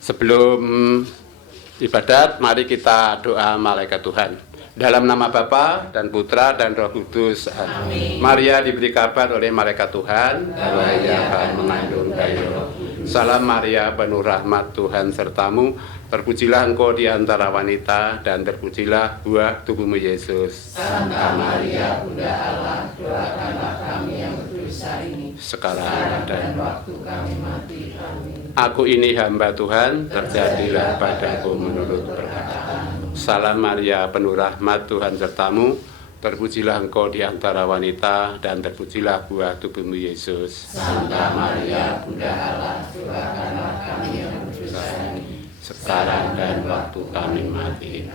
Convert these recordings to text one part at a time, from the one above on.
Sebelum ibadat, mari kita doa malaikat Tuhan. Dalam nama Bapa dan Putra dan Roh Kudus. Amin. Maria diberi kabar oleh malaikat Tuhan bahwa ia akan mengandung bayi roh. Salam Maria, penuh rahmat, Tuhan sertamu. Terpujilah engkau di antara wanita, dan terpujilah buah tubuhmu Yesus. Santa Maria, Bunda Allah, doakanlah kami yang berdosa ini, Sekarang dan waktu kami mati. Amin. Aku ini hamba Tuhan, terjadilah padaku menurut perkataan. Salam Maria, penuh rahmat, Tuhan sertamu. Terpujilah engkau di antara wanita, dan terpujilah buah tubuhmu Yesus. Santa Maria, Bunda Allah, doakanlah kami yang berdosa ini, Sekarang dan waktu kami mati.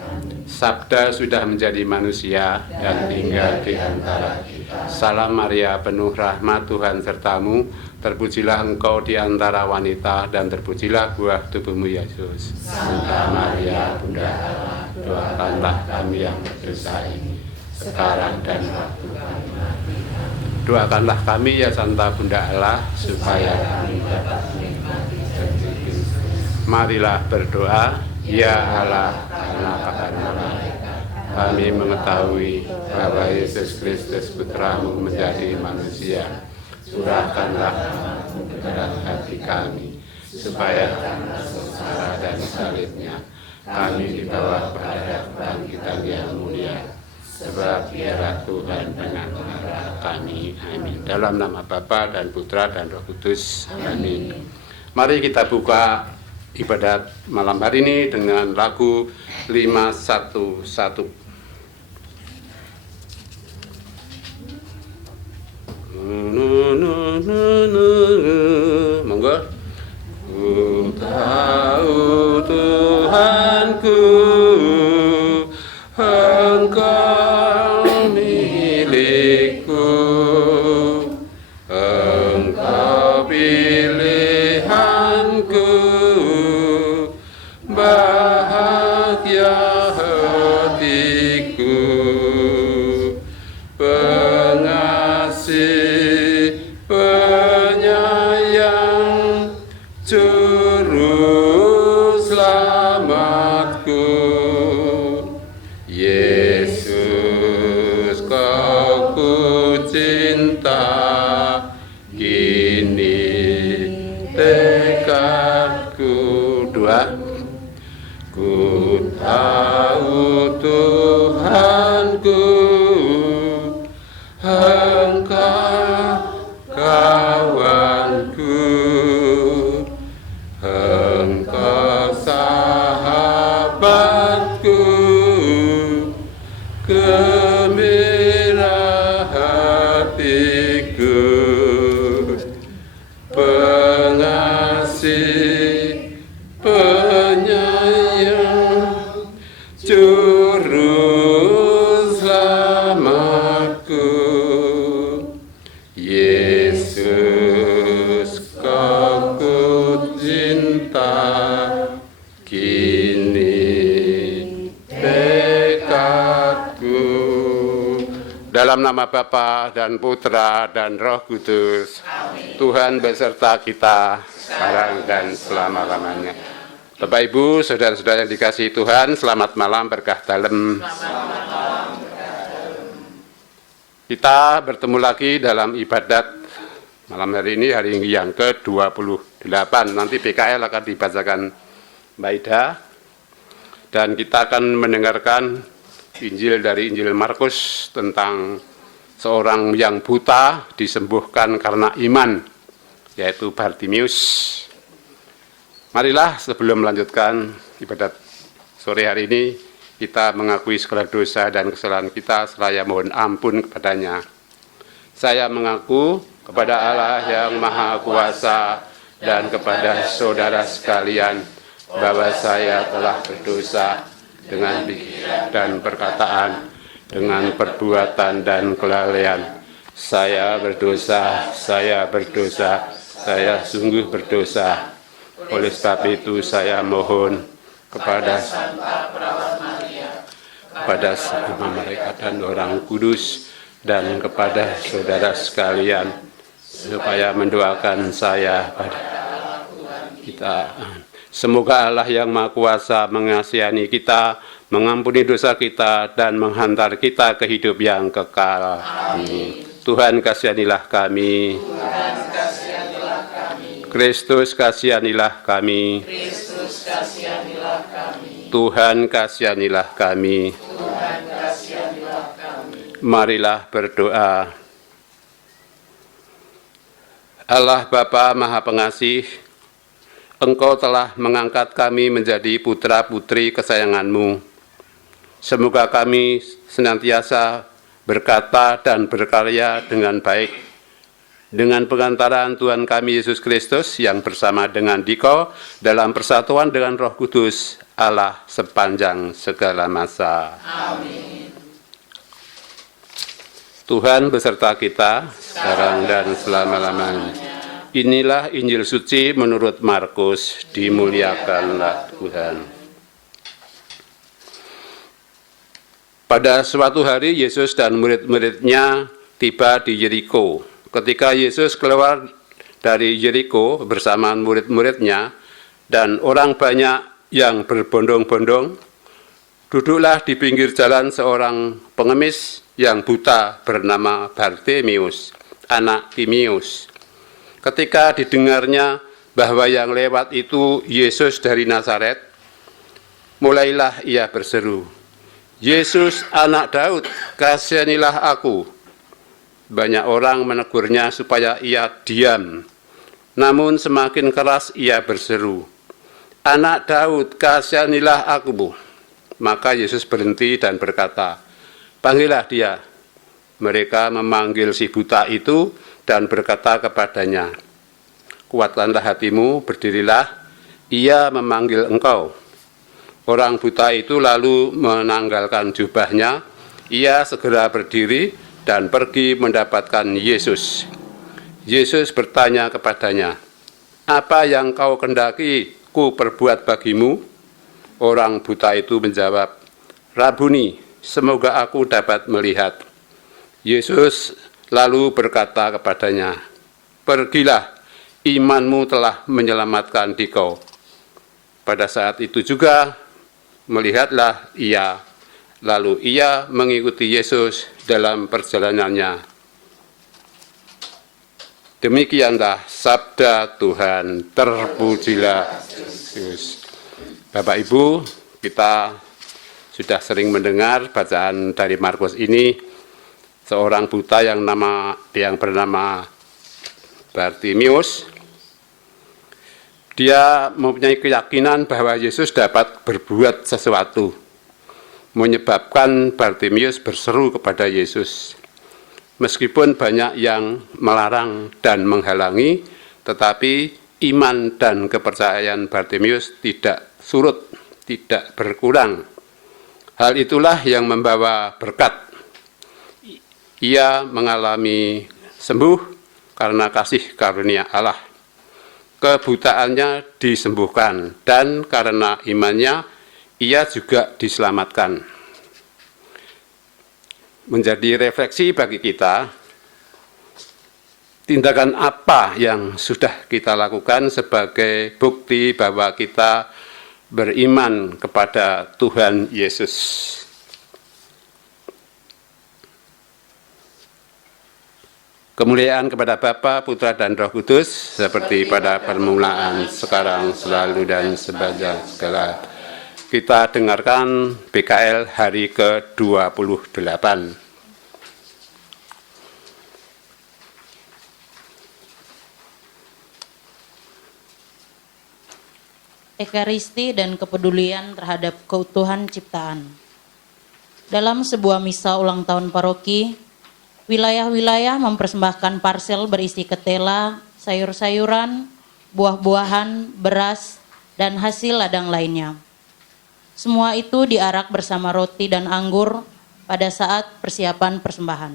Sabda sudah menjadi manusia dan tinggal di antara kita. Salam Maria, penuh rahmat, Tuhan sertamu. Terpujilah engkau di antara wanita, dan terpujilah buah tubuhmu Yesus. Santa Maria, Bunda Allah, doakanlah kami yang berdosa ini, sekarang dan waktu kami mati. Doakanlah kami ya Santa Bunda Allah, supaya kami dapat menikmati janji Kristus. Marilah berdoa. Ya Allah, karena kabar kami mengetahui bahwa Yesus Kristus Putramu menjadi manusia. Curahkanlah ke dalam hati kami, supaya karena sengsara dan salibnya kami dibawa pada kebangkitan yang mulia. Sebab dialah Tuhan dengan Allah kami. Amin. Dalam nama Bapa dan Putra dan Roh Kudus. Amin. Mari kita buka ibadat malam hari ini dengan lagu 511. Monggo. Ku tahu Tuhanku, Engkau milikku, Engkau pilihanku, bahagia hatiku, pengasih, penyayang, juru selamatku. Yesus, kau ku cinta, kini tekadku. Dua. Ku tahu Tuhanku, Engkau kawanku, Engkau sahabatku, gembira hatiku, pengasih, penyayang, juru selamatku. Yesus, kau ku cinta, kini tekadku. Dalam nama Bapa dan Putra dan Roh Kudus. Amin. Tuhan beserta kita sekarang dan selama-lamanya. Bapak Ibu, saudara-saudara yang dikasihi Tuhan, selamat malam, berkah dalem. Kita bertemu lagi dalam ibadat malam hari ini, hari yang ke-28. Nanti PKL akan dibacakan Mbak Ida. Dan kita akan mendengarkan Injil dari Injil Markus tentang seorang yang buta disembuhkan karena iman, yaitu Bartimius. Marilah sebelum melanjutkan ibadat sore hari ini, kita mengakui segala dosa dan kesalahan kita seraya mohon ampun kepadanya. Saya mengaku kepada Allah yang Maha Kuasa dan kepada saudara sekalian bahwa saya telah berdosa dengan pikiran dan perkataan, dengan perbuatan dan kelalaian. Saya berdosa, saya sungguh berdosa. Oleh sebab itu saya mohon kepada semua malaikat dan orang kudus dan kepada saudara sekalian supaya mendoakan saya pada kita. Semoga Allah yang Maha Kuasa mengasihani kita, mengampuni dosa kita, dan menghantar kita ke hidup yang kekal. Amin. Tuhan kasihanilah kami. Tuhan kasihanilah kami. Kristus kasihanilah kami. Kristus kasihanilah kami. Tuhan kasihanilah kami. Tuhan kasihanilah kami. Marilah berdoa. Allah Bapa Maha Pengasih, Engkau telah mengangkat kami menjadi putra-putri kesayangan-Mu. Semoga kami senantiasa berkata dan berkarya dengan baik. Dengan pengantaran Tuhan kami Yesus Kristus yang bersama dengan Dikau dalam persatuan dengan Roh Kudus, Allah sepanjang segala masa. Amin. Tuhan beserta kita, sekarang dan selama-lamanya. Inilah Injil suci menurut Markus, dimuliakanlah Tuhan. Pada suatu hari Yesus dan murid-muridnya tiba di Yeriko. Ketika Yesus keluar dari Yeriko bersama murid-muridnya dan orang banyak yang berbondong-bondong, duduklah di pinggir jalan seorang pengemis yang buta bernama Bartimeus, anak Timeus. Ketika didengarnya bahwa yang lewat itu Yesus dari Nazaret, mulailah ia berseru, "Yesus anak Daud, kasihanilah aku." Banyak orang menegurnya supaya ia diam, namun semakin keras ia berseru, "Anak Daud, kasihanilah aku." Maka Yesus berhenti dan berkata, "Panggillah dia." Mereka memanggil si buta itu dan berkata kepadanya, "Kuatkanlah hatimu, berdirilah, ia memanggil engkau." Orang buta itu lalu menanggalkan jubahnya, ia segera berdiri dan pergi mendapatkan Yesus. Yesus bertanya kepadanya, "Apa yang kau kendaki ku perbuat bagimu?" Orang buta itu menjawab, "Rabuni, semoga aku dapat melihat." Yesus lalu berkata kepadanya, "Pergilah, imanmu telah menyelamatkan dikau." Pada saat itu juga melihatlah ia, lalu ia mengikuti Yesus dalam perjalanannya. Demikianlah sabda Tuhan, terpujilah Yesus. Bapak Ibu, kita sudah sering mendengar bacaan dari Markus ini. Seorang buta yang bernama Bartimeus, dia mempunyai keyakinan bahwa Yesus dapat berbuat sesuatu, menyebabkan Bartimeus berseru kepada Yesus. Meskipun banyak yang melarang dan menghalangi, tetapi iman dan kepercayaan Bartimeus tidak surut, tidak berkurang. Hal itulah yang membawa berkat. Ia mengalami sembuh karena kasih karunia Allah. Kebutaannya disembuhkan dan karena imannya ia juga diselamatkan. Menjadi refleksi bagi kita, tindakan apa yang sudah kita lakukan sebagai bukti bahwa kita beriman kepada Tuhan Yesus. Kemuliaan kepada Bapa, Putra, dan Roh Kudus, seperti pada permulaan, sekarang, selalu, dan sepanjang segala. Kita dengarkan PKL hari ke-28. Ekaristi dan kepedulian terhadap keutuhan ciptaan. Dalam sebuah misa ulang tahun paroki, wilayah-wilayah mempersembahkan parsel berisi ketela, sayur-sayuran, buah-buahan, beras, dan hasil ladang lainnya. Semua itu diarak bersama roti dan anggur pada saat persiapan persembahan.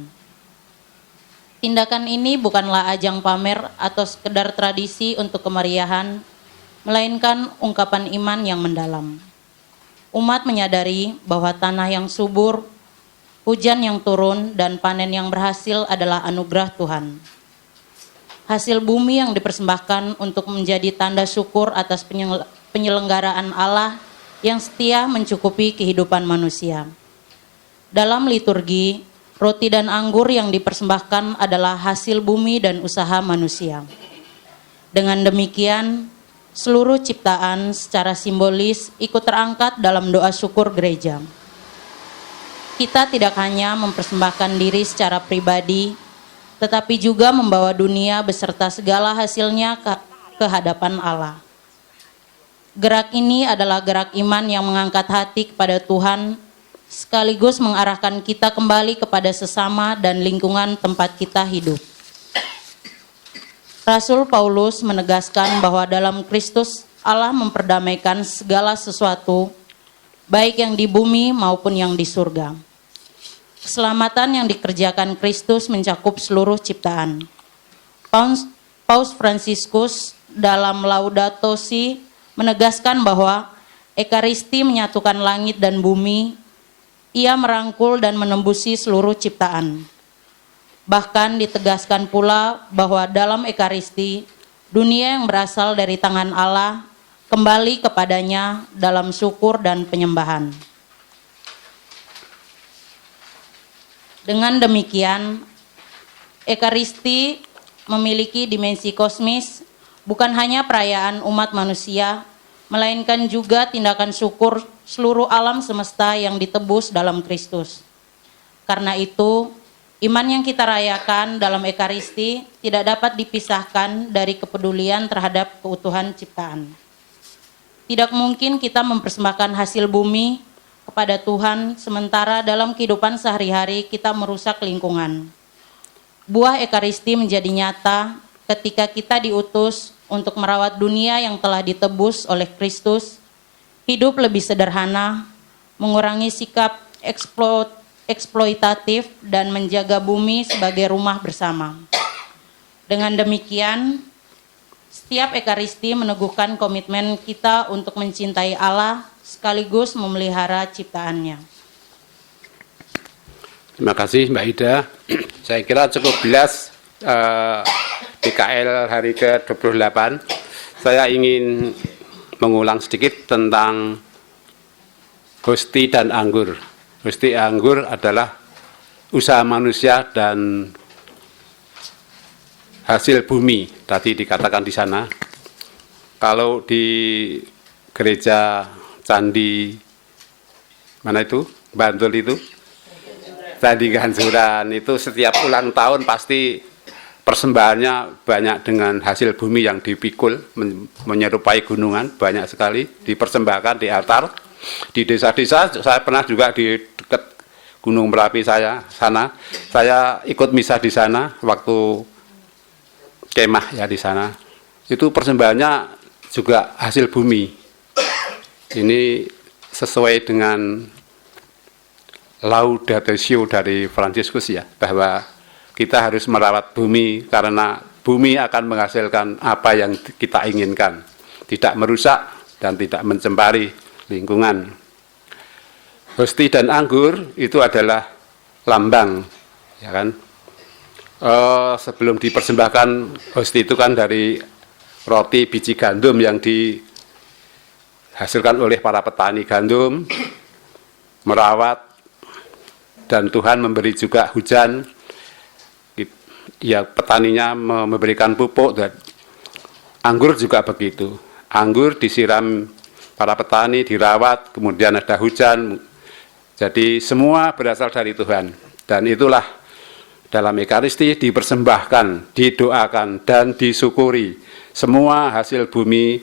Tindakan ini bukanlah ajang pamer atau sekedar tradisi untuk kemeriahan, melainkan ungkapan iman yang mendalam. Umat menyadari bahwa tanah yang subur, hujan yang turun, dan panen yang berhasil adalah anugerah Tuhan. Hasil bumi yang dipersembahkan untuk menjadi tanda syukur atas penyelenggaraan Allah yang setia mencukupi kehidupan manusia. Dalam liturgi, roti dan anggur yang dipersembahkan adalah hasil bumi dan usaha manusia. Dengan demikian, seluruh ciptaan secara simbolis ikut terangkat dalam doa syukur gereja. Kita tidak hanya mempersembahkan diri secara pribadi, tetapi juga membawa dunia beserta segala hasilnya ke hadapan Allah. Gerak ini adalah gerak iman yang mengangkat hati kepada Tuhan, sekaligus mengarahkan kita kembali kepada sesama dan lingkungan tempat kita hidup. Rasul Paulus menegaskan bahwa dalam Kristus Allah memperdamaikan segala sesuatu, baik yang di bumi maupun yang di surga. Keselamatan yang dikerjakan Kristus mencakup seluruh ciptaan. Paus Fransiskus dalam Laudato Si menegaskan bahwa Ekaristi menyatukan langit dan bumi. Ia merangkul dan menembusi seluruh ciptaan. Bahkan ditegaskan pula bahwa dalam Ekaristi, dunia yang berasal dari tangan Allah kembali kepadanya dalam syukur dan penyembahan. Dengan demikian, Ekaristi memiliki dimensi kosmis, bukan hanya perayaan umat manusia, melainkan juga tindakan syukur seluruh alam semesta yang ditebus dalam Kristus. Karena itu, iman yang kita rayakan dalam Ekaristi tidak dapat dipisahkan dari kepedulian terhadap keutuhan ciptaan. Tidak mungkin kita mempersembahkan hasil bumi kepada Tuhan, sementara dalam kehidupan sehari-hari kita merusak lingkungan. Buah Ekaristi menjadi nyata ketika kita diutus untuk merawat dunia yang telah ditebus oleh Kristus, hidup lebih sederhana, mengurangi sikap eksploitatif, dan menjaga bumi sebagai rumah bersama. Dengan demikian, setiap Ekaristi meneguhkan komitmen kita untuk mencintai Allah sekaligus memelihara ciptaannya. Terima kasih Mbak Ida. Saya kira cukup jelas PKL hari ke-28. Saya ingin mengulang sedikit tentang hosti dan anggur. Hosti anggur adalah usaha manusia dan hasil bumi. Tadi dikatakan di sana. Kalau di gereja Candi mana itu? Bantul itu? Candi Ganjuran itu setiap ulang tahun pasti persembahannya banyak dengan hasil bumi yang dipikul menyerupai gunungan, banyak sekali dipersembahkan di altar. Di desa-desa saya pernah juga di dekat Gunung Merapi sana saya ikut misa di sana waktu kemah ya di sana. Itu persembahannya juga hasil bumi. Ini sesuai dengan Laudato Si dari Fransiskus ya, bahwa kita harus merawat bumi karena bumi akan menghasilkan apa yang kita inginkan, tidak merusak dan tidak mencemari lingkungan. Hosti dan anggur itu adalah lambang, ya kan? Sebelum dipersembahkan hosti itu kan dari roti biji gandum yang dihasilkan oleh para petani gandum, merawat, dan Tuhan memberi juga hujan. Ya, petaninya memberikan pupuk, dan anggur juga begitu. Anggur disiram para petani, dirawat, kemudian ada hujan. Jadi semua berasal dari Tuhan. Dan itulah dalam Ekaristi dipersembahkan, didoakan, dan disyukuri semua hasil bumi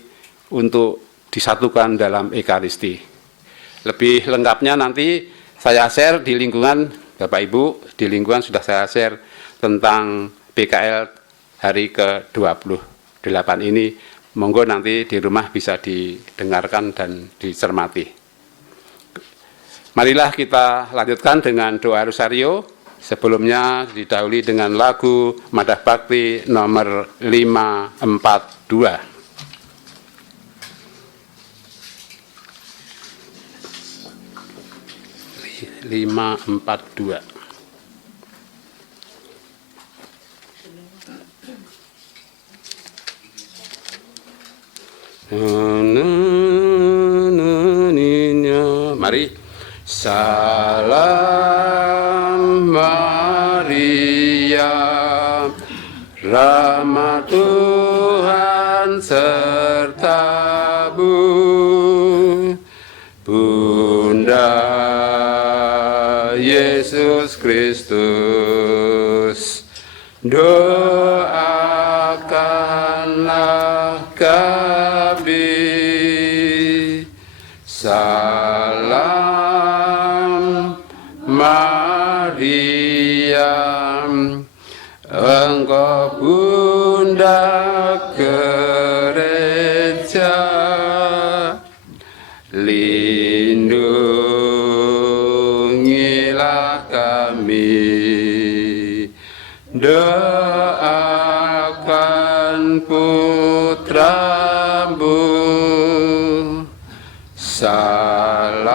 untuk disatukan dalam Ekaristi. Lebih lengkapnya nanti saya share di lingkungan, Bapak Ibu, di lingkungan sudah saya share tentang PKL hari ke-28 ini. Monggo nanti di rumah bisa didengarkan dan dicermati. Marilah kita lanjutkan dengan doa rosario. Sebelumnya didahului dengan lagu Madah Bakti nomor 542. 542. Mari. Salam Maria, rahmat Tuhan sertamu, Bunda Yesus Kristus, doakanlah kami. Salam Maria, engkau Bunda gereja, lindungilah kami, doakan putramu. Salam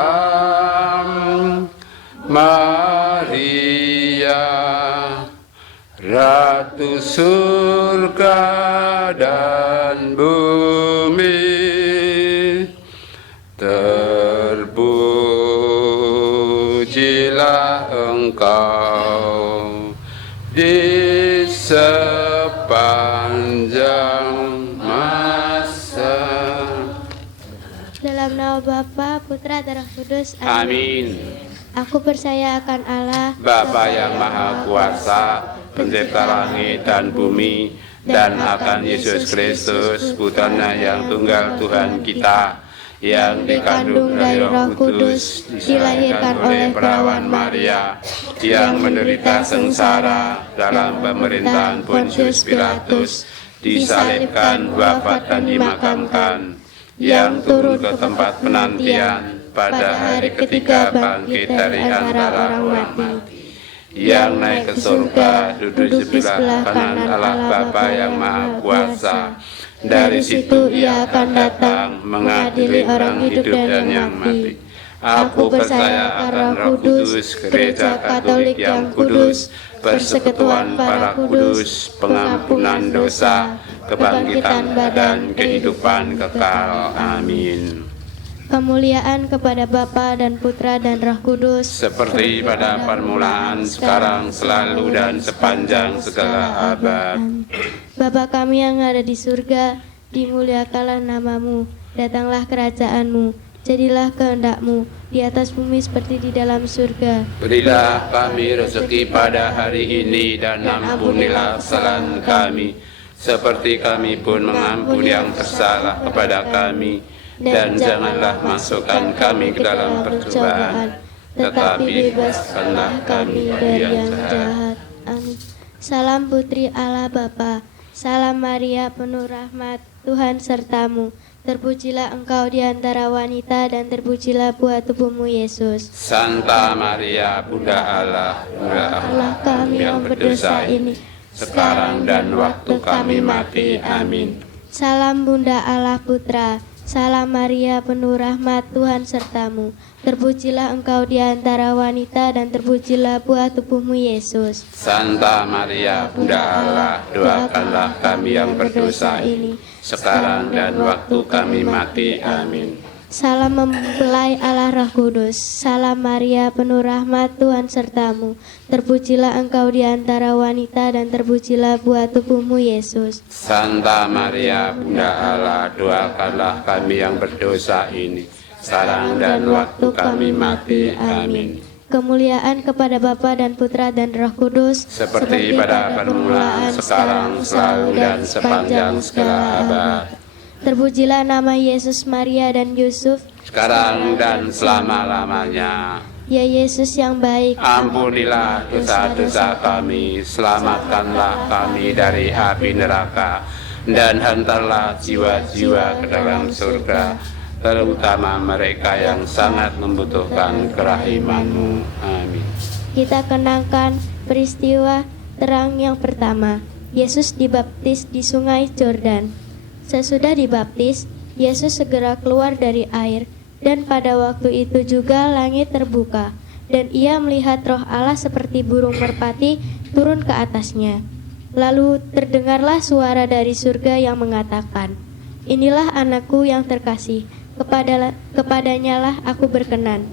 Maria, Ratu surga dan bumi, terpujilah engkau di sepanjang masa. Dalam nama Bapa, Putra, dan Roh Kudus. Amin. Aku percaya akan Allah, Bapa yang Maha Kuasa, pencipta langit dan bumi, dan akan Yesus Kristus, Putranya yang tunggal Tuhan kita, yang dikandung dari Roh Kudus, dilahirkan oleh perawan Maria, yang menderita sengsara dalam pemerintahan Pontius Pilatus, disalibkan, wafat dan dimakamkan, yang turun ke tempat penantian, pada hari ketiga bangkit dari antara orang mati, yang naik ke surga, duduk di sebelah kanan Allah Bapa yang Maha Kuasa. Dari situ ia akan datang mengadili orang hidup dan yang mati. Aku percaya akan Roh Kudus, Gereja Katolik yang kudus, persekutuan para kudus, pengampunan dosa, kebangkitan badan, kehidupan kekal. Amin. kemuliaan kepada Bapa dan Putra dan Roh Kudus, Seperti pada permulaan, sekarang, selalu, dan sepanjang segala abad. Bapa kami yang ada di surga, dimuliakanlah namamu, datanglah kerajaanmu, jadilah kehendak-mu di atas bumi seperti di dalam surga. Berilah kami rezeki pada hari ini, dan ampunilah kesalahan kami, seperti kami pun mengampuni yang bersalah kepada kami. Dan janganlah masukkan kami ke dalam percobaan, tetapi bebaskanlah kami dari yang jahat. Amin. Salam Putri Allah Bapa, salam Maria penuh rahmat, Tuhan sertamu. Terpujilah engkau di antara wanita, dan terpujilah buah tubuhmu Yesus. Santa Maria, Bunda Allah, Allah kami yang berdosa ini, sekarang dan waktu kami mati. Amin. Salam Bunda Allah Putra, salam Maria penuh rahmat, Tuhan sertamu. Terpujilah engkau di antara wanita, dan terpujilah buah tubuhmu Yesus. Santa Maria, Bunda Allah, doakanlah kami yang berdosa ini, sekarang dan waktu kami mati. Amin. Salam mempelai Allah Roh Kudus, salam Maria penuh rahmat, Tuhan sertamu. Terpujilah engkau di antara wanita, dan terpujilah buah tubuhmu Yesus. Santa Maria, Bunda Allah, doakanlah kami yang berdosa ini, sekarang dan waktu kami mati. Amin. Kemuliaan kepada Bapa dan Putra dan Roh Kudus, Seperti pada permulaan, sekarang, selalu, dan sepanjang segala abad. Terpujilah nama Yesus, Maria, dan Yusuf. Sekarang dan selama-lamanya. Ya Yesus yang baik, Ampunilah dosa-dosa kami, selamatkanlah kami dari api neraka, dan hantarlah jiwa-jiwa ke dalam surga, terutama mereka yang sangat membutuhkan kerahiman-Mu. Amin. kita kenangkan peristiwa terang yang pertama. Yesus dibaptis di sungai Yordan. Sesudah dibaptis, Yesus segera keluar dari air, dan pada waktu itu juga langit terbuka, dan ia melihat Roh Allah seperti burung merpati turun ke atasnya. Lalu terdengarlah suara dari surga yang mengatakan, "Inilah anakku yang terkasih, kepadanyalah aku berkenan."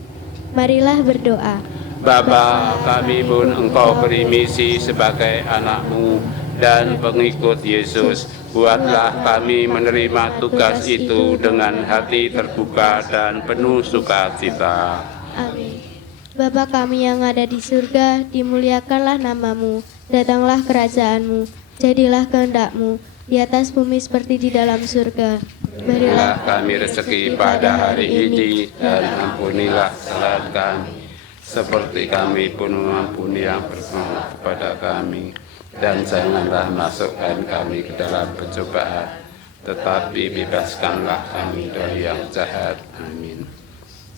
Marilah berdoa. Bapa, kami pun Engkau beri misi sebagai anak-Mu dan pengikut Yesus. Buatlah kami menerima tugas itu dengan hati terbuka dan penuh sukacita. Amin. Bapa kami yang ada di surga, dimuliakanlah nama-Mu, datanglah kerajaan-Mu, jadilah kehendak-Mu, di atas bumi seperti di dalam surga. Berilah kami rezeki pada hari ini, dan ampunilah kesalahan kami, seperti kami pun mengampuni yang bersalah kepada kami. Dan janganlah masukkan kami ke dalam pencobaan, tetapi bebaskanlah kami dari yang jahat. Amin.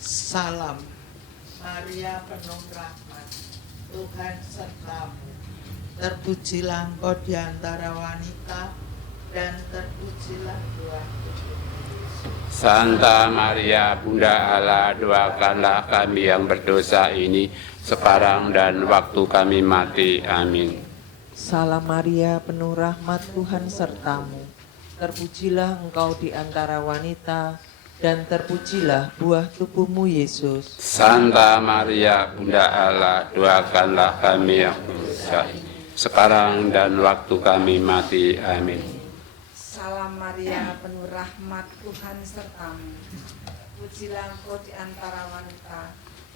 Salam Maria penuh rahmat, Tuhan sertamu. Terpujilah Engkau di antara wanita, dan terpujilah buah tubuhmu. Santa Maria, Bunda Allah, doakanlah kami yang berdosa ini, sekarang dan waktu kami mati. Amin. Salam Maria, penuh rahmat, Tuhan sertamu. Terpujilah Engkau di antara wanita, dan terpujilah buah tubuhmu, Yesus. Santa Maria, Bunda Allah, doakanlah kami yang berdosa ini, sekarang dan waktu kami mati. Amin. Salam Maria, penuh rahmat, Tuhan sertamu. Pujilah Engkau di antara wanita,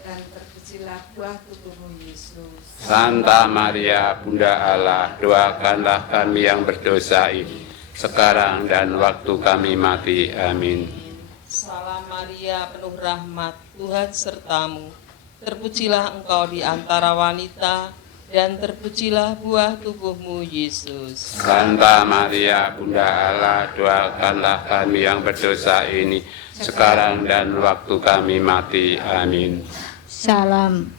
dan terpujilah buah tubuhmu, Yesus. Santa Maria, Bunda Allah, doakanlah kami yang berdosa ini, sekarang dan waktu kami mati. Amin. Salam Maria, penuh rahmat, Tuhan sertamu. Terpujilah Engkau di antara wanita, dan terpujilah buah tubuhmu, Yesus. Santa Maria, Bunda Allah, doakanlah kami yang berdosa ini, sekarang dan waktu kami mati. Amin. Salam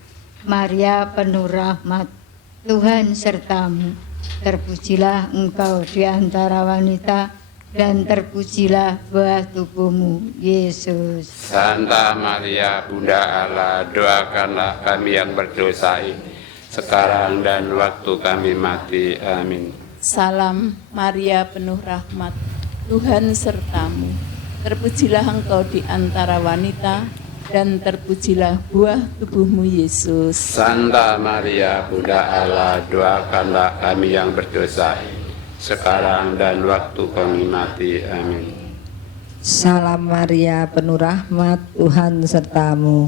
Maria, penuh rahmat, Tuhan sertamu. Terpujilah Engkau di antara wanita, dan terpujilah buah tubuhmu, Yesus. Santa Maria, Bunda Allah, doakanlah kami yang berdosa ini, sekarang dan waktu kami mati. Amin. Salam Maria, penuh rahmat, Tuhan sertamu. Terpujilah Engkau di antara wanita, dan terpujilah buah tubuhmu, Yesus. Santa Maria, Bunda Allah, doakanlah kami yang berdosa ini, sekarang dan waktu kami mati. Amin. Salam Maria, penuh rahmat, Tuhan sertamu.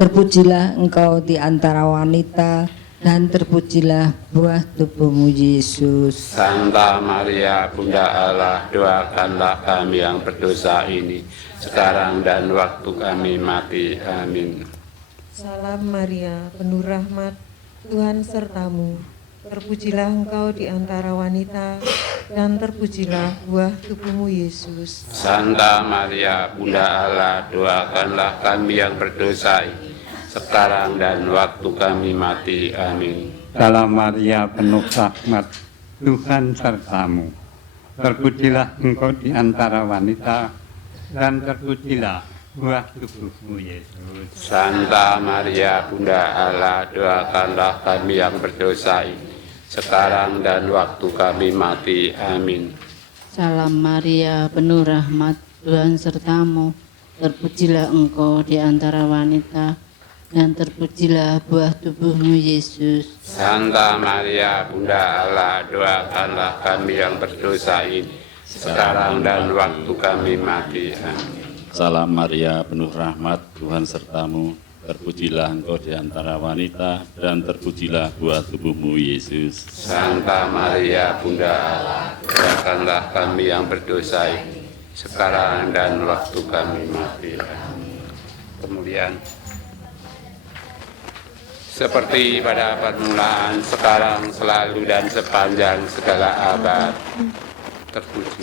Terpujilah Engkau di antara wanita, dan terpujilah buah tubuhmu, Yesus. Santa Maria, Bunda Allah, doakanlah kami yang berdosa ini, sekarang dan waktu kami mati. Amin. Salam Maria, penuh rahmat, Tuhan sertamu. Terpujilah Engkau di antara wanita, dan terpujilah buah tubuhmu, Yesus. Santa Maria, Bunda Allah, doakanlah kami yang berdosa ini, sekarang dan waktu kami mati. Amin. Salam Maria, penuh rahmat, Tuhan sertamu. Terpujilah Engkau di antara wanita, dan terpujilah buah tubuhmu, Yesus. Santa Maria, Bunda Allah, doakanlah kami yang berdosa ini, sekarang dan waktu kami mati. Amin. Salam Maria, penuh rahmat, Tuhan sertamu. Terpujilah Engkau di antara wanita, dan terpujilah buah tubuhmu, Yesus. Santa Maria, Bunda Allah, doakanlah kami yang berdosa ini, sekarang dan waktu kami mati. Amin. Salam Maria, penuh rahmat, Tuhan sertamu. Terpujilah Engkau di antara wanita, dan terpujilah buah tubuhmu, Yesus. Santa Maria, Bunda Allah, doakanlah kami yang berdosa ini, sekarang dan waktu kami mati. Amin. Kemudian, seperti pada permulaan, sekarang, selalu, dan sepanjang segala abad.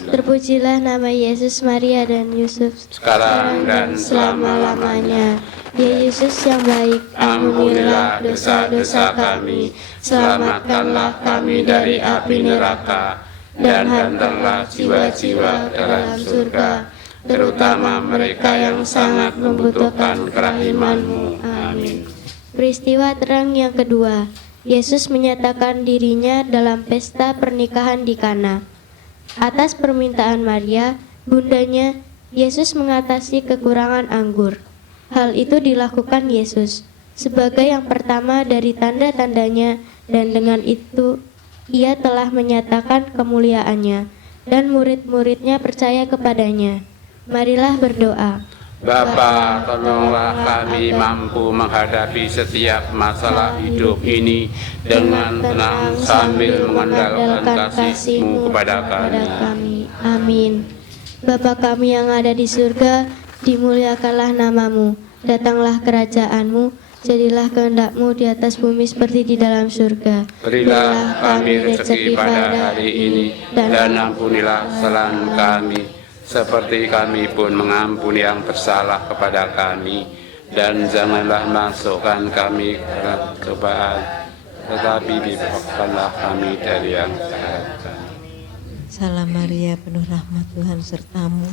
Terpujilah nama Yesus, Maria, dan Yusuf, sekarang dan selama-lamanya. Ya Yesus yang baik, ampunilah dosa-dosa kami, selamatkanlah kami dari api neraka, dan hantarlah jiwa-jiwa dalam surga, terutama mereka yang sangat membutuhkan kerahiman-Mu. Amin. Peristiwa terang yang kedua, Yesus menyatakan dirinya dalam pesta pernikahan di Kana. Atas permintaan Maria, bundanya, Yesus mengatasi kekurangan anggur. Hal itu dilakukan Yesus sebagai yang pertama dari tanda-tandanya, dan dengan itu ia telah menyatakan kemuliaannya, dan murid-muridnya percaya kepadanya. Marilah berdoa. Bapa, tolonglah kami mampu menghadapi setiap masalah hidup ini dengan tenang sambil mengandalkan kasih-Mu kepada kami. Amin. Bapa kami yang ada di surga, dimuliakanlah nama-Mu, datanglah kerajaan-Mu, jadilah kehendak-Mu di atas bumi seperti di dalam surga. Berilah kami rezeki pada hari ini, dan ampunilah kesalahan kami, seperti kami pun mengampuni yang bersalah kepada kami. Dan janganlah masukkan kami ke cobaan, tetapi bebaskanlah kami dari yang jahat. Salam Maria, penuh rahmat, Tuhan sertamu.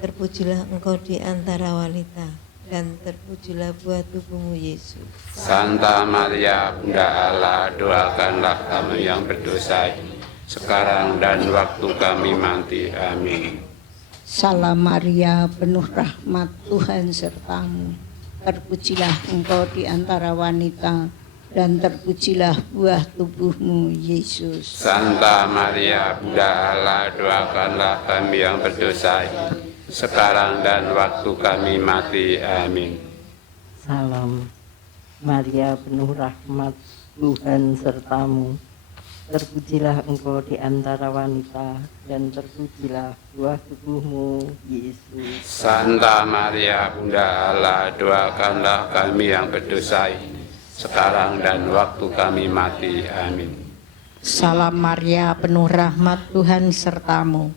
Terpujilah engkau di antara wanita, dan terpujilah buah tubuhmu Yesus. Santa Maria, Bunda Allah, doakanlah kami yang berdosa ini, sekarang dan waktu kami mati. Amin. Salam Maria, penuh rahmat, Tuhan sertamu. Terpujilah engkau di antara wanita, dan terpujilah buah tubuhmu Yesus. Santa Maria, Bunda Allah, doakanlah kami yang berdosa ini, sekarang dan waktu kami mati. Amin. Salam Maria, penuh rahmat, Tuhan sertamu. Terpujilah engkau di antara wanita, dan terpujilah buah tubuhmu Yesus. Santa Maria, Bunda Allah, doakanlah kami yang berdosa ini, sekarang dan waktu kami mati. Amin. Salam Maria, penuh rahmat, Tuhan sertamu.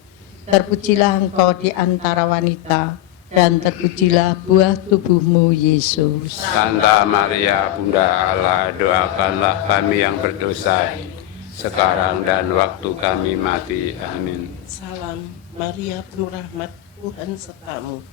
Terpujilah engkau di antara wanita, dan terpujilah buah tubuhmu Yesus. Santa Maria, Bunda Allah, doakanlah kami yang berdosa ini, sekarang dan waktu kami mati. Amin. Salam Maria, penuh rahmat, Tuhan sertamu.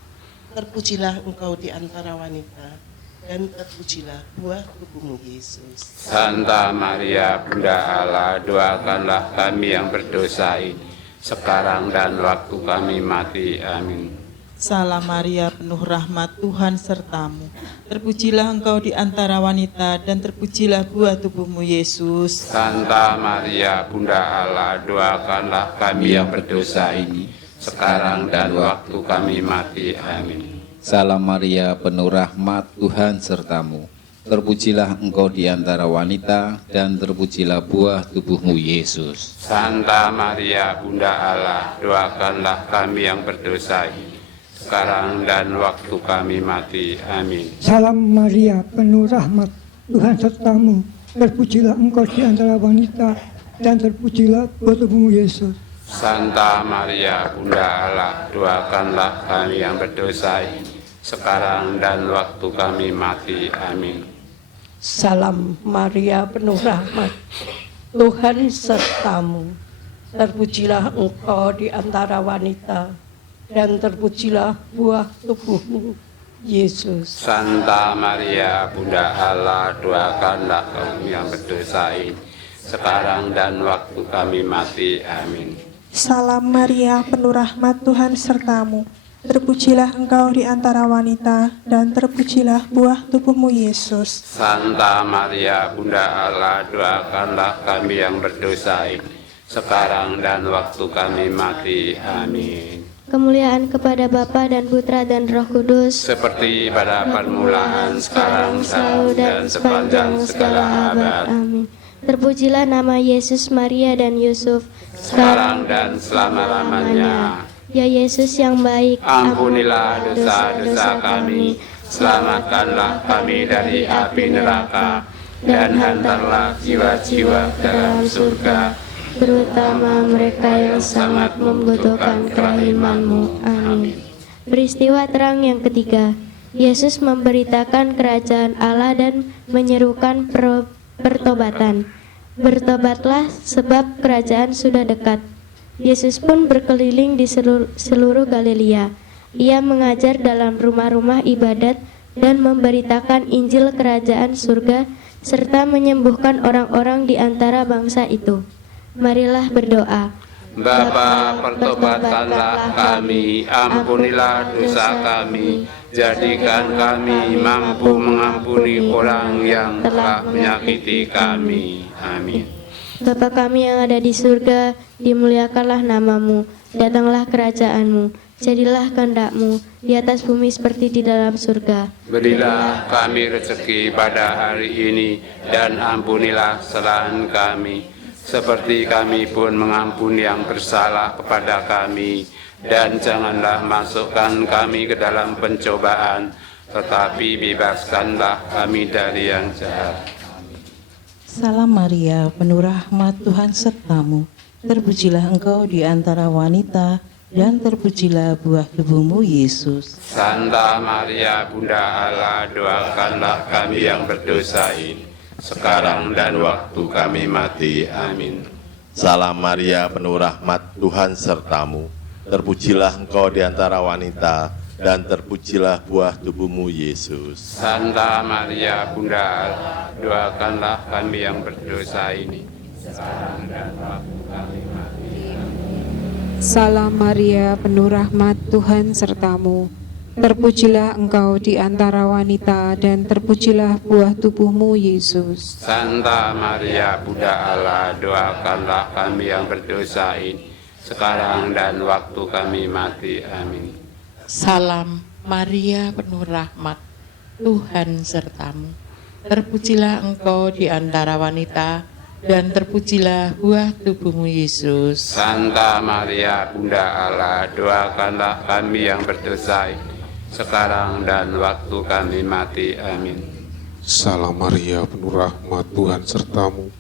Terpujilah engkau di antara wanita, dan terpujilah buah tubuhmu Yesus. Santa Maria, Bunda Allah, doakanlah kami yang berdosa ini, sekarang dan waktu kami mati. Amin. Salam Maria, penuh rahmat, Tuhan sertamu. Terpujilah engkau di antara wanita, dan terpujilah buah tubuhmu Yesus. Santa Maria, Bunda Allah, doakanlah kami yang berdosa ini, sekarang dan waktu kami mati. Amin. Salam Maria, penuh rahmat, Tuhan sertamu. Terpujilah engkau di antara wanita, dan terpujilah buah tubuhmu Yesus. Santa Maria, Bunda Allah, doakanlah kami yang berdosa ini, sekarang dan waktu kami mati. Amin. Salam Maria, penuh rahmat, Tuhan sertamu. Terpujilah engkau di antara wanita, dan terpujilah buah tubuhmu Yesus. Santa Maria, Bunda Allah, doakanlah kami yang berdosa ini, sekarang dan waktu kami mati. Amin. Salam Maria, penuh rahmat, Tuhan sertamu. Terpujilah engkau di antara wanita, dan terpujilah buah tubuhmu Yesus. Santa Maria, Bunda Allah, doakanlah kami yang berdosa ini, sekarang dan waktu kami mati. Amin. Salam Maria, penuh rahmat, Tuhan sertamu. Terpujilah engkau di antara wanita, dan terpujilah buah tubuhmu Yesus. Santa Maria, Bunda Allah, doakanlah kami yang berdosa ini, sekarang dan waktu kami mati. Amin. Kemuliaan kepada Bapa dan Putra dan Roh Kudus, seperti pada permulaan, sekarang, selalu, dan sepanjang segala abad. Amin. Terpujilah nama Yesus, Maria, dan Yusuf, sekarang dan selama-lamanya. Ya Yesus yang baik, ampunilah dosa-dosa kami, selamatkanlah kami dari api neraka, dan hantarlah jiwa-jiwa dalam surga, terutama mereka yang sangat membutuhkan kerahiman-Mu. Amin. Peristiwa terang yang ketiga, Yesus memberitakan kerajaan Allah dan menyerukan pertobatan. Bertobatlah sebab kerajaan sudah dekat. Yesus pun berkeliling di seluruh Galilea. Ia mengajar dalam rumah-rumah ibadat dan memberitakan Injil kerajaan surga serta menyembuhkan orang-orang di antara bangsa itu. Marilah berdoa. Bapa, pertobatkanlah kami, ampunilah dosa kami, jadikan kami mampu mengampuni orang yang telah menyakiti kami. Amin. Bapa kami yang ada di surga, dimuliakanlah namamu, datanglah kerajaanmu, jadilah kehendak-mu di atas bumi seperti di dalam surga. Berilah kami rezeki pada hari ini, dan ampunilah kesalahan kami, seperti kami pun mengampuni yang bersalah kepada kami. Dan janganlah masukkan kami ke dalam pencobaan, tetapi bebaskanlah kami dari yang jahat. Salam Maria, penuh rahmat, Tuhan sertamu. Terpujilah engkau di antara wanita, dan terpujilah buah tubuhmu, Yesus. Santa Maria, Bunda Allah, doakanlah kami yang berdosa ini, sekarang dan waktu kami mati. Amin. Salam Maria, penuh rahmat, Tuhan sertamu. Terpujilah engkau di antara wanita, dan terpujilah buah tubuhmu, Yesus. Santa Maria, Bunda Allah, doakanlah kami yang berdosa ini, sekarang dan waktu kami mati. Salam Maria, penuh rahmat, Tuhan sertamu. Terpujilah engkau di antara wanita, dan terpujilah buah tubuhmu, Yesus. Santa Maria, Bunda Allah, doakanlah kami yang berdosa ini, sekarang dan waktu kami mati. Amin. Salam Maria, penuh rahmat, Tuhan sertamu. Terpujilah engkau di antara wanita, dan terpujilah buah tubuhmu, Yesus. Santa Maria, Bunda Allah, doakanlah kami yang berdosa ini, sekarang dan waktu kami mati. Amin. Salam Maria, penuh rahmat, Tuhan sertamu.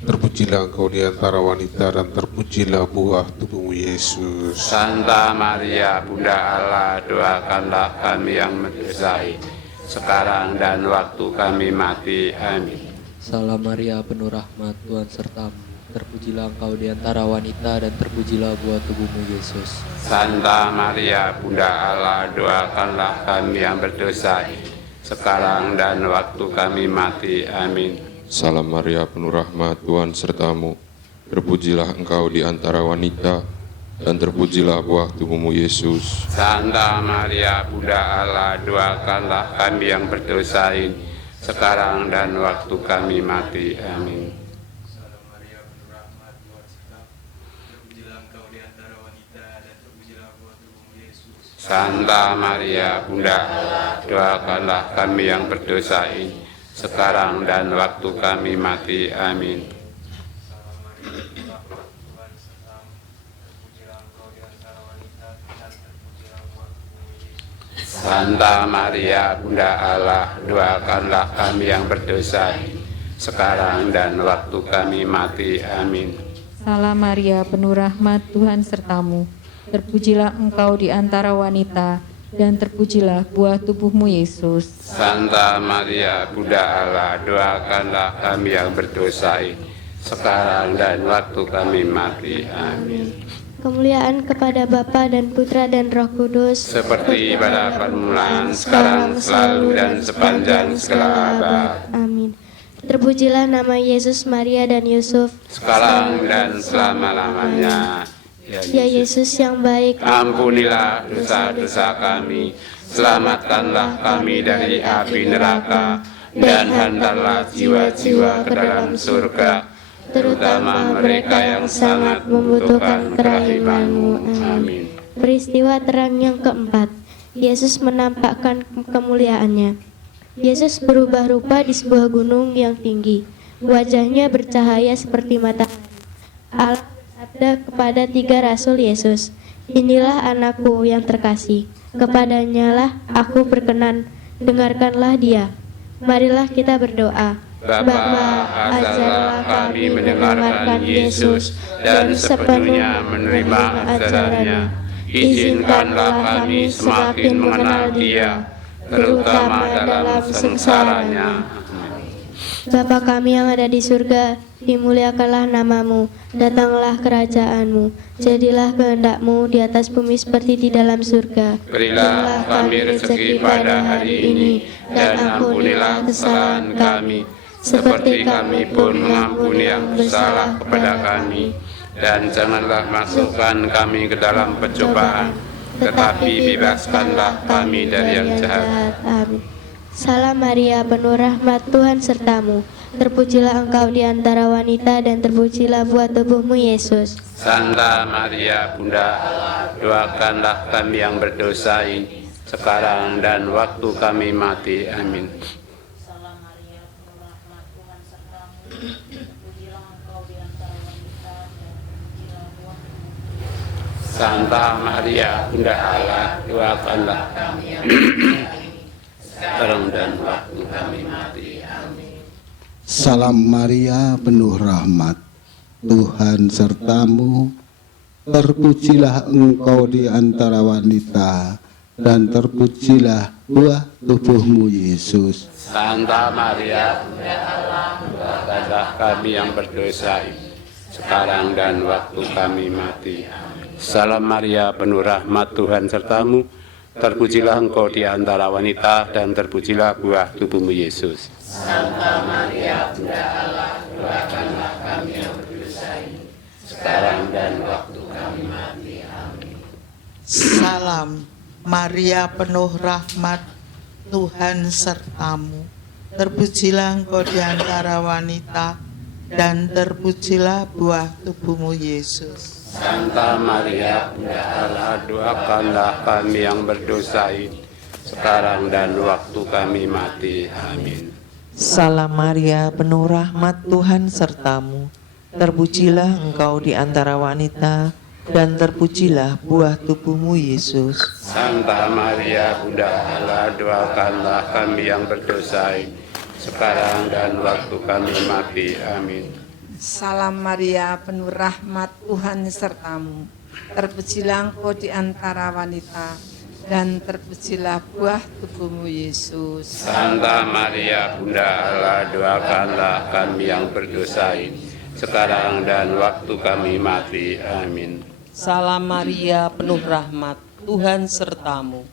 Terpujilah engkau di antara wanita, dan terpujilah buah tubuhmu, Yesus. Santa Maria, Bunda Allah, doakanlah kami yang berdosa ini, sekarang dan waktu kami mati. Amin. Salam Maria, penuh rahmat, Tuhan sertamu. Terpujilah engkau di antara wanita, dan terpujilah buah tubuhmu, Yesus. Santa Maria, Bunda Allah, doakanlah kami yang berdosa ini, sekarang dan waktu kami mati. Amin. Salam Maria, penuh rahmat, Tuhan sertamu. Terpujilah engkau di antara wanita, dan terpujilah buah tubuhmu, Yesus. Santa Maria, Bunda Allah, doakanlah kami yang berdosa ini, sekarang dan waktu kami mati. Amin. Santa Maria, Bunda Allah, doakanlah kami yang berdosa ini, sekarang dan waktu kami mati. Amin. Santa Maria, Bunda Allah, doakanlah kami yang berdosa ini, sekarang dan waktu kami mati. Amin. Salam Maria, penuh rahmat, Tuhan sertamu. Terpujilah engkau di antara wanita, dan terpujilah buah tubuhmu, Yesus. Santa Maria, Bunda Allah, doakanlah kami yang berdosa ini, sekarang dan waktu kami mati. Amin. Kemuliaan kepada Bapa dan Putra dan Roh Kudus, seperti pada permulaan, sekarang, selalu, dan sepanjang segala abad. Amin. Terpujilah nama Yesus, Maria, dan Yusuf, sekarang dan selama-lamanya. Ya Yesus yang baik, ampunilah dosa-dosa kami, selamatkanlah kami dari api neraka, dan hantarlah jiwa-jiwa ke dalam surga, terutama mereka yang sangat membutuhkan kerahiman-Mu. Amin. Peristiwa terang yang keempat, Yesus menampakkan kemuliaannya. Yesus berubah rupa di sebuah gunung yang tinggi. Wajahnya bercahaya seperti matahari. Allah bersabda kepada 3 rasul Yesus, "Inilah anakku yang terkasih, kepadanya lah aku berkenan, dengarkanlah dia." Marilah kita berdoa. Bapa, ajarlah kami mendengarkan Yesus dan sepenuhnya menerima ajarannya. Izinkanlah kami semakin mengenal Dia, terutama dalam sengsaranya. Bapa kami yang ada di surga, dimuliakanlah namamu, datanglah kerajaanmu, jadilah kehendak-Mu di atas bumi seperti di dalam surga. Berilah kami rezeki pada hari ini, dan ampunilah kesalahan kami, seperti kami pun mengampuni yang bersalah kepada kami. dan janganlah masukkan kami ke dalam pencobaan, tetapi bebaskanlah kami dari yang jahat. Amin. Salam Maria, penuh rahmat, Tuhan sertamu. Terpujilah engkau di antara wanita dan terpujilah buah tubuhmu Yesus. Santa Maria, Bunda Allah, doakanlah kami yang berdosa ini, sekarang dan waktu kami mati. Amin. Santa Maria, Bunda Allah, doakanlah kami yang sekarang dan waktu kami mati. Amin. Salam Maria, penuh rahmat, Tuhan sertamu. Terpujilah engkau di antara wanita, dan terpujilah buah tubuhmu Yesus. Santa Maria, Bunda Allah, doakanlah kami yang berdosa ini, sekarang dan waktu kami mati. Salam Maria, penuh rahmat, Tuhan sertamu. Terpujilah engkau di antara wanita, dan terpujilah buah tubuhmu Yesus. Santa Maria, Bunda Allah, doakanlah kami yang berdosa ini, sekarang dan waktu kami mati. Amin. Salam Maria, penuh rahmat, Tuhan sertamu. Terpujilah engkau di antara wanita, dan terpujilah buah tubuhmu Yesus. Santa Maria, Bunda Allah, doakanlah kami yang berdosa ini, sekarang dan waktu kami mati. Amin. Salam Maria, penuh rahmat, Tuhan sertamu. Terpujilah engkau di antara wanita, dan terpujilah buah tubuhmu Yesus. Santa Maria, Bunda Allah, doakanlah kami yang berdosa ini, sekarang dan waktu kami mati. Amin. Salam Maria, penuh rahmat, Tuhan sertamu. Terpujilah engkau di antara wanita, dan terpujilah buah tubuhmu Yesus. Santa Maria, Bunda Allah, doakanlah kami yang berdosa ini, sekarang dan waktu kami mati. Amin. Salam Maria, penuh rahmat, Tuhan sertamu.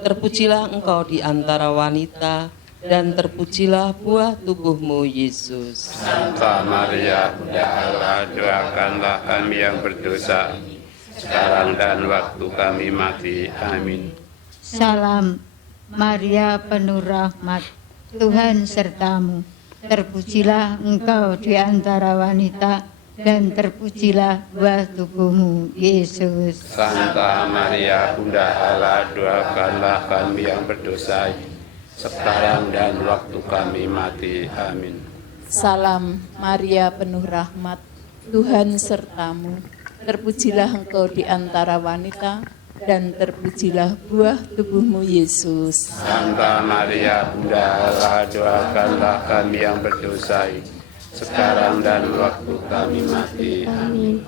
Terpujilah engkau di antara wanita, dan terpujilah buah tubuhmu Yesus. Santa Maria, Bunda Allah, doakanlah kami yang berdosa ini, sekarang dan waktu kami mati. Amin. Salam Maria, penuh rahmat, Tuhan sertamu. Terpujilah engkau di antara wanita, dan terpujilah buah tubuhmu Yesus. Santa Maria, Bunda Allah, doakanlah kami yang berdosa ini, sekarang dan waktu kami mati. Amin. Salam Maria, penuh rahmat, Tuhan sertamu. Terpujilah engkau di antara wanita, dan terpujilah buah tubuhmu Yesus. Santa Maria, Bunda Allah, doakanlah kami yang berdosa ini, sekarang dan waktu kami mati. Amin.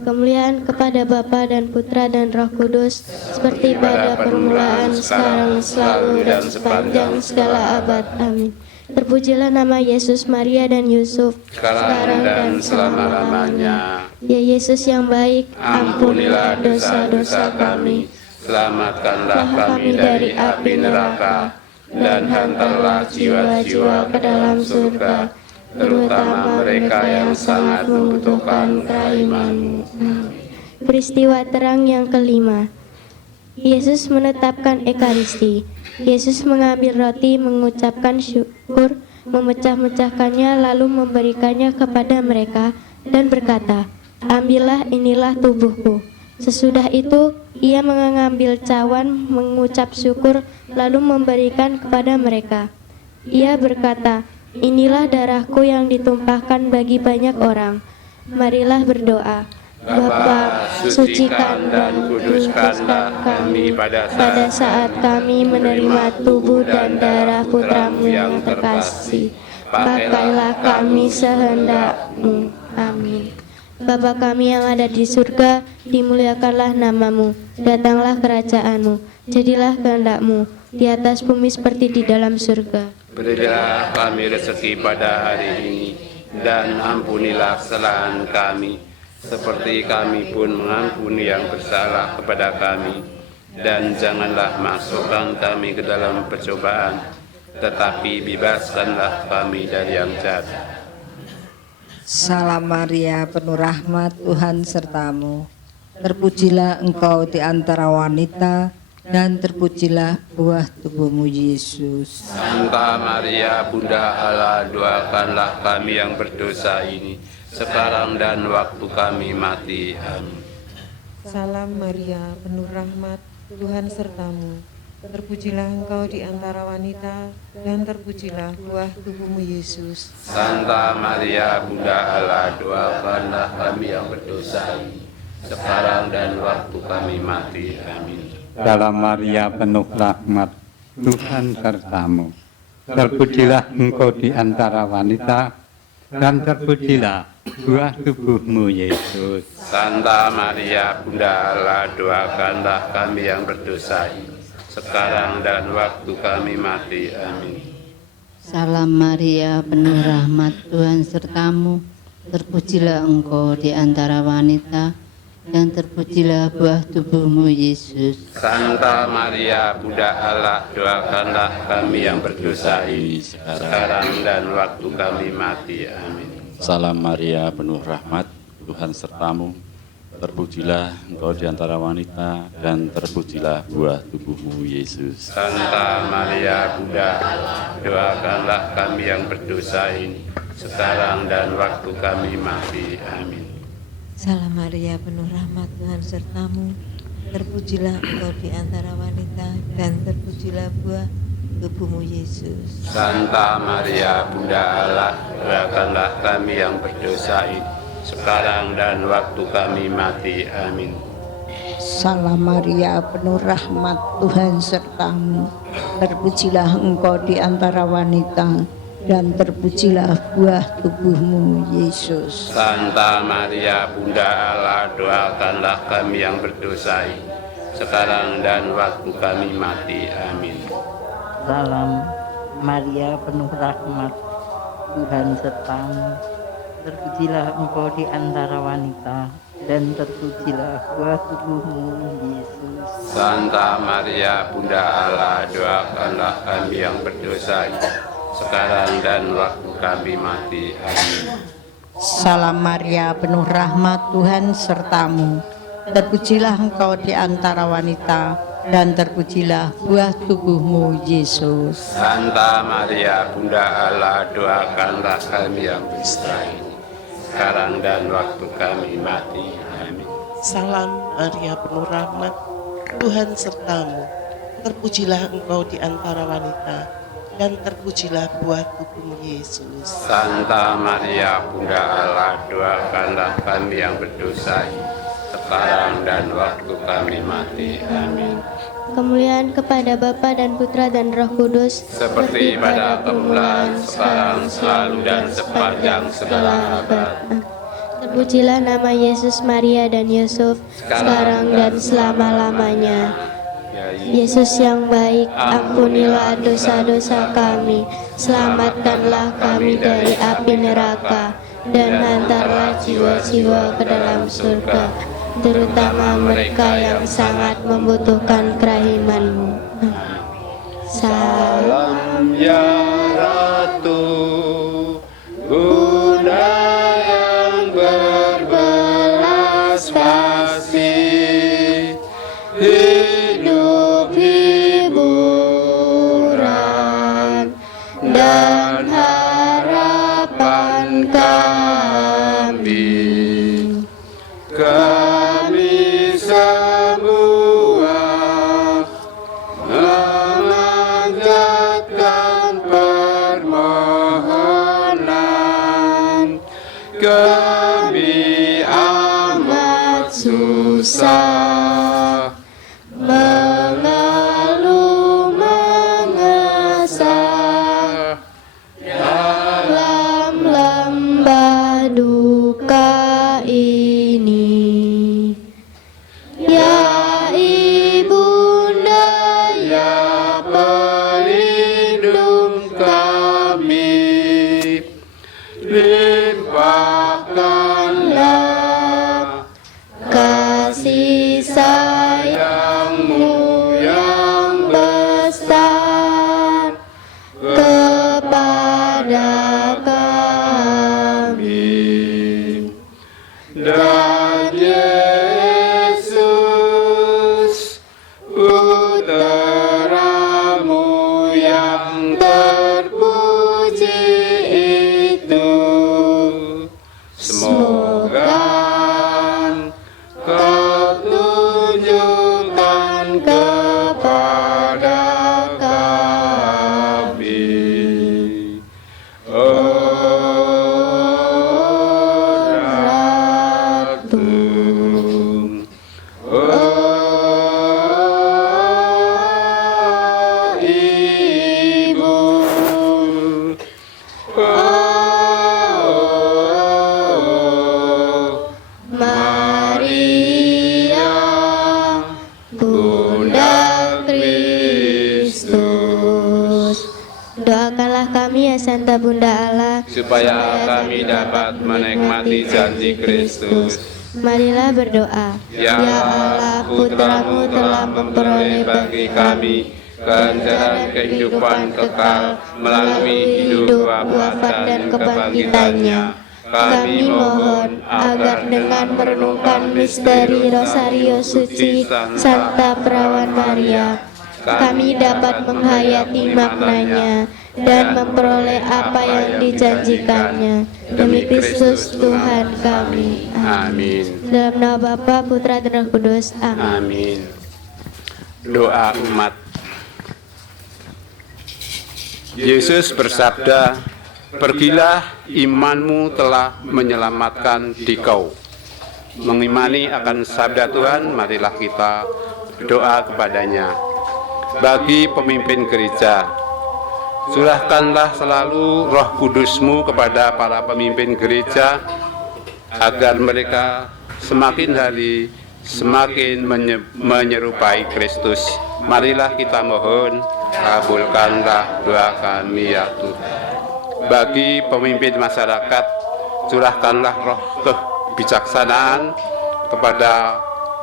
Kemuliaan kepada Bapa dan Putra dan Roh Kudus, seperti pada permulaan, sekarang, selalu, dan sepanjang segala abad. Amin. Terpujilah nama Yesus, Maria, dan Yusuf, sekarang dan selama-lamanya. Ya Yesus yang baik, ampunilah dosa-dosa kami, selamatkanlah kami dari api neraka, dan hantarlah jiwa-jiwa ke dalam surga, terutama mereka yang sangat membutuhkan kerahiman-Mu. Peristiwa terang yang kelima. Yesus menetapkan Ekaristi. Yesus mengambil roti, mengucapkan syukur, memecah-mecahkannya, lalu memberikannya kepada mereka, dan berkata, "Ambillah, inilah tubuhku." Sesudah itu, ia mengambil cawan, mengucap syukur, lalu memberikan kepada mereka. Ia berkata, "Inilah darahku yang ditumpahkan bagi banyak orang. Marilah berdoa." Bapa, sucikan dan kuduskanlah kami pada saat kami menerima tubuh dan darah Putramu yang terkasih. Pakailah kami sehendak-Mu. Amin. Bapa kami yang ada di surga, dimuliakanlah nama-Mu. Datanglah kerajaan-Mu. Jadilah kehendak-Mu di atas bumi seperti di dalam surga. Berilah kami rezeki pada hari ini, dan ampunilah kesalahan kami, seperti kami pun mengampuni yang bersalah kepada kami. Dan janganlah masukkan kami ke dalam percobaan, tetapi bebaskanlah kami dari yang jahat. Salam Maria, penuh rahmat, Tuhan sertamu. Terpujilah engkau di antara wanita, dan terpujilah buah tubuhmu, Yesus. Santa Maria, Bunda Allah, doakanlah kami yang berdosa ini, sekarang dan waktu kami mati. Amin. Salam Maria, penuh rahmat, Tuhan sertamu. Terpujilah engkau di antara wanita, dan terpujilah buah tubuhmu, Yesus. Santa Maria, Bunda Allah, doakanlah kami yang berdosa ini, sekarang dan waktu kami mati. Amin. Salam Maria, penuh rahmat, Tuhan sertamu. Terpujilah engkau di antara wanita, dan terpujilah buah tubuhmu, Yesus. Santa Maria, Bunda Allah, doakanlah kami yang berdosa ini, sekarang dan waktu kami mati. Amin. Salam Maria, penuh rahmat, Tuhan sertamu. Terpujilah engkau di antara wanita, dan terpujilah buah tubuhmu, Yesus. Santa Maria, Bunda Allah, doakanlah kami yang berdosa ini, sekarang dan waktu kami mati. Amin. Salam Maria, penuh rahmat, Tuhan sertamu. Terpujilah engkau di antara wanita, dan terpujilah buah tubuhmu, Yesus. Santa Maria, Bunda Allah, doakanlah kami yang berdosa ini, sekarang dan waktu kami mati. Amin. Salam Maria, penuh rahmat, Tuhan sertamu. Terpujilah engkau di antara wanita, dan terpujilah buah tubuhmu, Yesus. Santa Maria, Bunda Allah, doakanlah kami yang berdosa ini, sekarang dan waktu kami mati. Amin. Salam Maria, penuh rahmat, Tuhan sertamu. Terpujilah engkau di antara wanita, dan terpujilah buah tubuhmu, Yesus. Santa Maria, Bunda Allah, doakanlah kami yang berdosa ini, sekarang dan waktu kami mati. Amin. Salam Maria, penuh rahmat, Tuhan sertamu. Terpujilah engkau di antara wanita, dan terpujilah buah tubuhmu, Yesus. Santa Maria, Bunda Allah, doakanlah kami yang berdosa ini, sekarang dan waktu kami mati. Amin. Salam Maria, penuh rahmat, Tuhan sertamu. Terpujilah engkau di antara wanita, dan terpujilah buah tubuhmu, Yesus. Santa Maria, Bunda Allah, doakanlah kami yang berdosa ini, sekarang dan waktu kami mati. Amin. Salam Maria, penuh rahmat, Tuhan sertamu. Terpujilah engkau di antara wanita, dan terpujilah buah tubuhmu, Yesus. Santa Maria, Bunda Allah, doakanlah kami yang berdosa ini, sekarang dan waktu kami mati. Amin. Kemuliaan kepada Bapa dan Putra dan Roh Kudus, seperti pada permulaan, sekarang, selalu, dan sepanjang segala abad. Terpujilah nama Yesus, Maria, dan Yusuf, sekarang dan selama-lamanya. Yesus yang baik, ampunilah dosa-dosa kami, selamatkanlah kami dari api neraka, dan hantarlah jiwa-jiwa ke dalam surga, terutama mereka yang sangat membutuhkan kerahiman-Mu. Salam ya Ratu, Bunda yang berbelas kasih, hidup hiburan dan harapan kami. Kami semua memanjatkan permohonan. Kami amat susah, mengeluh mengesah dalam lembah duka ini. Ya Ibunda, ya pelindung kami, limpahkanlah kasih yang terpuji itu. Semoga Kau tunjukkan kepada kami, Ratu, Ibu, Maria, Bunda Kristus. Doakanlah kami ya Santa Bunda Allah, Supaya kami dapat menikmati janji Kristus. marilah berdoa. Ya Allah, Putramu telah memperoleh bagi kami ganjaran kehidupan kekal melalui hidup wafat dan kebangkitannya. Kami mohon agar dengan merenungkan misteri Rosario Suci Santa Perawan Maria, kami dapat menghayati maknanya dan memperoleh apa yang dijanjikannya. Demi Kristus Tuhan kami. Amin. Dalam nama Bapa, Putra, dan Roh Kudus. Amin. Amin. Doa umat. Yesus bersabda, "Pergilah, imanmu telah menyelamatkan dikau." Mengimani akan sabda Tuhan, marilah kita berdoa kepadanya. Bagi pemimpin gereja, curahkanlah selalu Roh Kudus-Mu kepada para pemimpin gereja, agar mereka semakin hari semakin menyerupai Kristus. Marilah kita mohon, kabulkanlah doa kami ya Tuhan. Bagi pemimpin masyarakat, curahkanlah roh kebijaksanaan kepada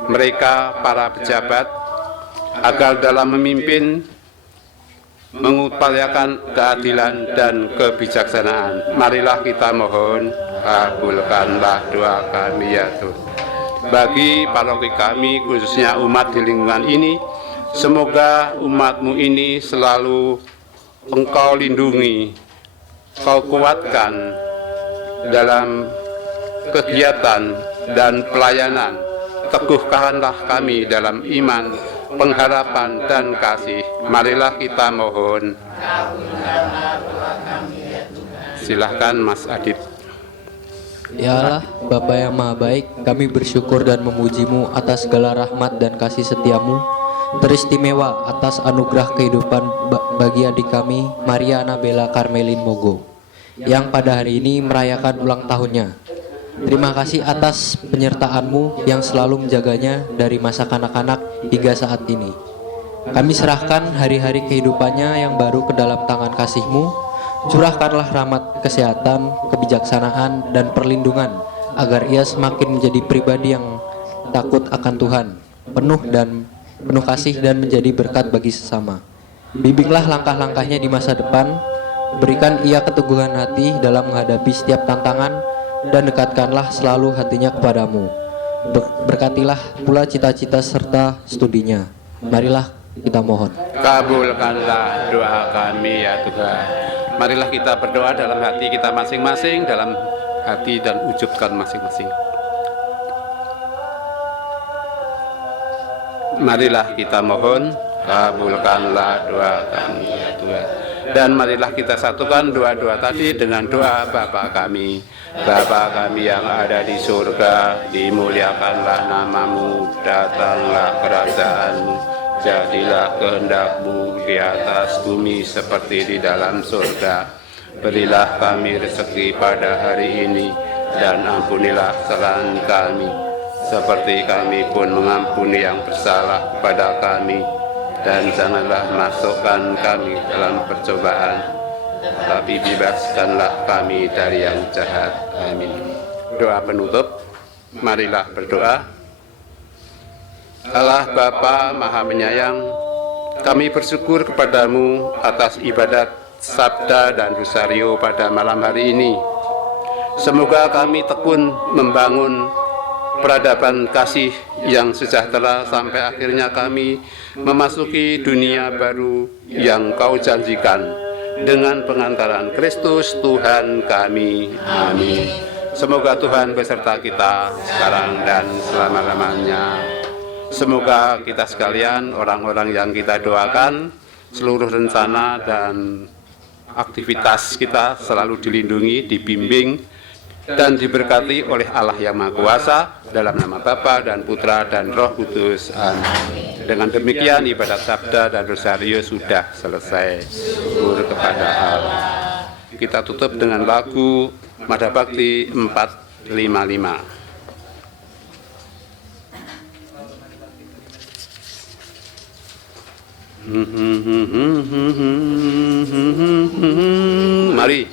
mereka para pejabat, agar dalam memimpin mengupayakan keadilan dan kebijaksanaan. Marilah kita mohon, kabulkanlah doa kami ya Tuhan. Bagi paroki kami, khususnya umat di lingkungan ini, semoga umat-Mu ini selalu Engkau lindungi, Kau kuatkan dalam kegiatan dan pelayanan. Teguhkanlah kami dalam iman, pengharapan, dan kasih. Marilah kita mohon. Silahkan Mas Adit. Ya Allah, Bapa yang Maha Baik, kami bersyukur dan memuji-Mu atas segala rahmat dan kasih setia-Mu, teristimewa atas anugerah kehidupan bagi adik kami, Maria Anabella Karmelin Mogo, yang pada hari ini merayakan ulang tahunnya. Terima kasih atas penyertaan-Mu yang selalu menjaganya dari masa kanak-kanak hingga saat ini. Kami serahkan hari-hari kehidupannya yang baru ke dalam tangan kasih-Mu. Curahkanlah rahmat kesehatan, kebijaksanaan, dan perlindungan, agar ia semakin menjadi pribadi yang takut akan Tuhan, penuh kasih dan menjadi berkat bagi sesama. Bimbinglah langkah-langkahnya di masa depan, berikan ia keteguhan hati dalam menghadapi setiap tantangan, dan dekatkanlah selalu hatinya kepadamu. Berkatilah pula cita-cita serta studinya. Marilah kita mohon. Kabulkanlah doa kami ya Tuhan. Marilah kita berdoa dalam hati kita masing-masing, dalam hati dan wujudkan masing-masing. Marilah kita mohon, kabulkanlah doa kami ya Tuhan. Dan marilah kita satukan doa-doa tadi dengan doa Bapa kami. Bapa kami yang ada di surga, dimuliakanlah namamu, datanglah kerajaan-Mu, jadilah kehendak-Mu di atas bumi seperti di dalam surga. Berilah kami rezeki pada hari ini, dan ampunilah kesalahan kami, seperti kami pun mengampuni yang bersalah kepada kami. Dan janganlah masukkan kami dalam percobaan, tapi bebaskanlah kami dari yang jahat. Amin. Doa penutup, marilah berdoa. Allah Bapa Maha Penyayang, kami bersyukur kepadamu atas ibadat sabda dan rosario pada malam hari ini. Semoga kami tekun membangun peradaban kasih yang sejahtera sampai akhirnya kami memasuki dunia baru yang Kau janjikan dengan pengantaran Kristus Tuhan kami. Amin. Semoga Tuhan beserta kita sekarang dan selama-lamanya. Semoga kita sekalian, orang-orang yang kita doakan, seluruh rencana dan aktivitas kita selalu dilindungi, dibimbing, dan diberkati oleh Allah yang Maha Kuasa, dalam nama Bapa dan Putra dan Roh Kudus. Amin. Dengan demikian ibadat sabda dan rosario sudah selesai. Syukur kepada Allah. Kita tutup dengan lagu Mada Bakti 455. Mari.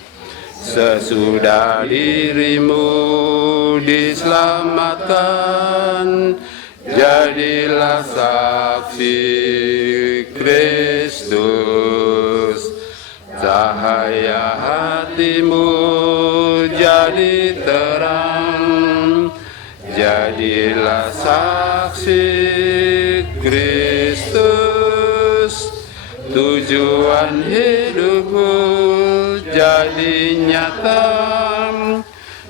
Sesudah dirimu diselamatkan, jadilah saksi Kristus. Cahaya hatimu jadi terang, jadilah saksi Kristus. Tujuan hidupmu jadi nyata,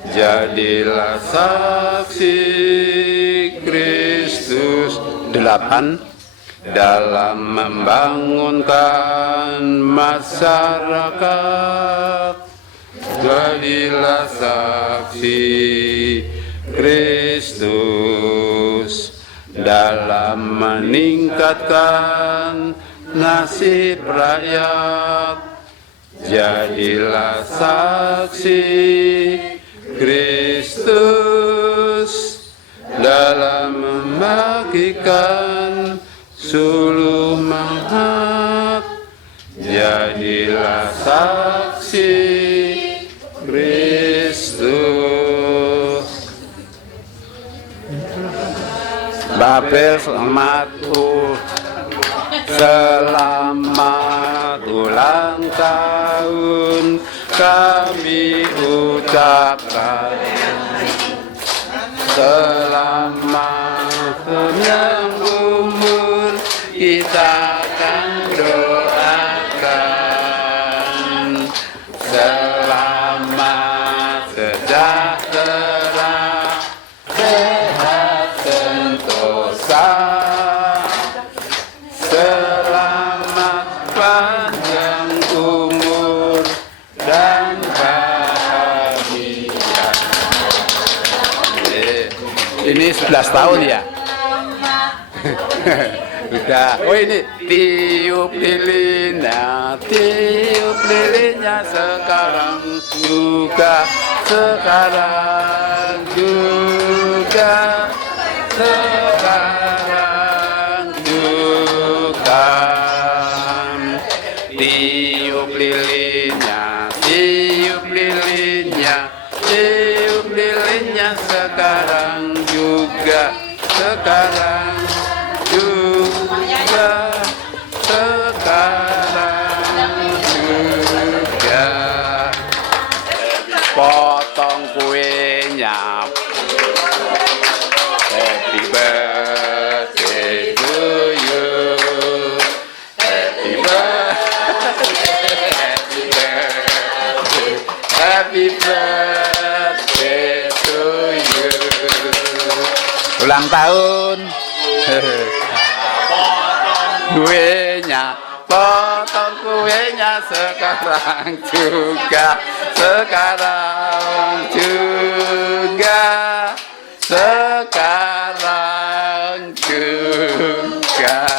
jadilah saksi Kristus. 8. Dalam membangunkan masyarakat, jadilah saksi Kristus. Dalam meningkatkan nasib rakyat, jadilah saksi Kristus. Dalam membagikan suluh manfaat, jadilah saksi Kristus. Babel selamat ulang tahun kami ucapkan. Selamat panjang umur kita akan doakan. Selamat sejahtera, sehat sentosa. Selamat panjang umur dan bahagia. Ini 11 tahun ya? Udah. Oh ini tiup lilinnya sekarang juga, sekarang juga, sekarang juga. Tiup lilinnya, tiup lilinnya, tiup lilinnya sekarang juga, sekarang juga, sekarang juga. Potong kuenya. Happy birthday to you. Happy birthday, happy birthday, happy birthday to you. Ulang tahun. Kuenya, potong kuenya sekarang juga, sekarang juga, sekarang juga.